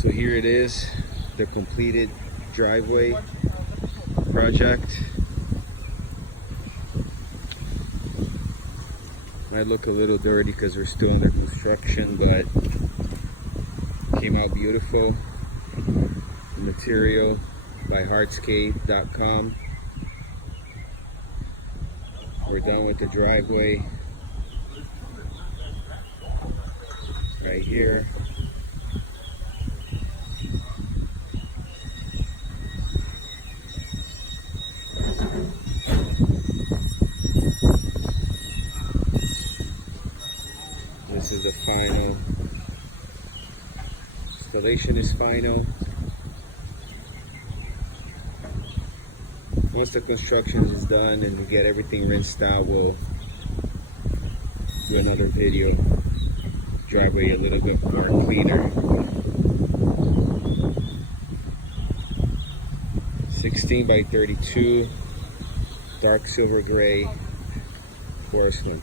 So here it is, the completed driveway project. Might look a little dirty because we're still under construction, but came out beautiful. Material by Hardscape.com. We're done with the driveway right here. This is the final. Installation is final. Once the construction is done and we get everything rinsed out, we'll do another video. Driveway a little bit more cleaner. 16 by 32, dark silver gray porcelain.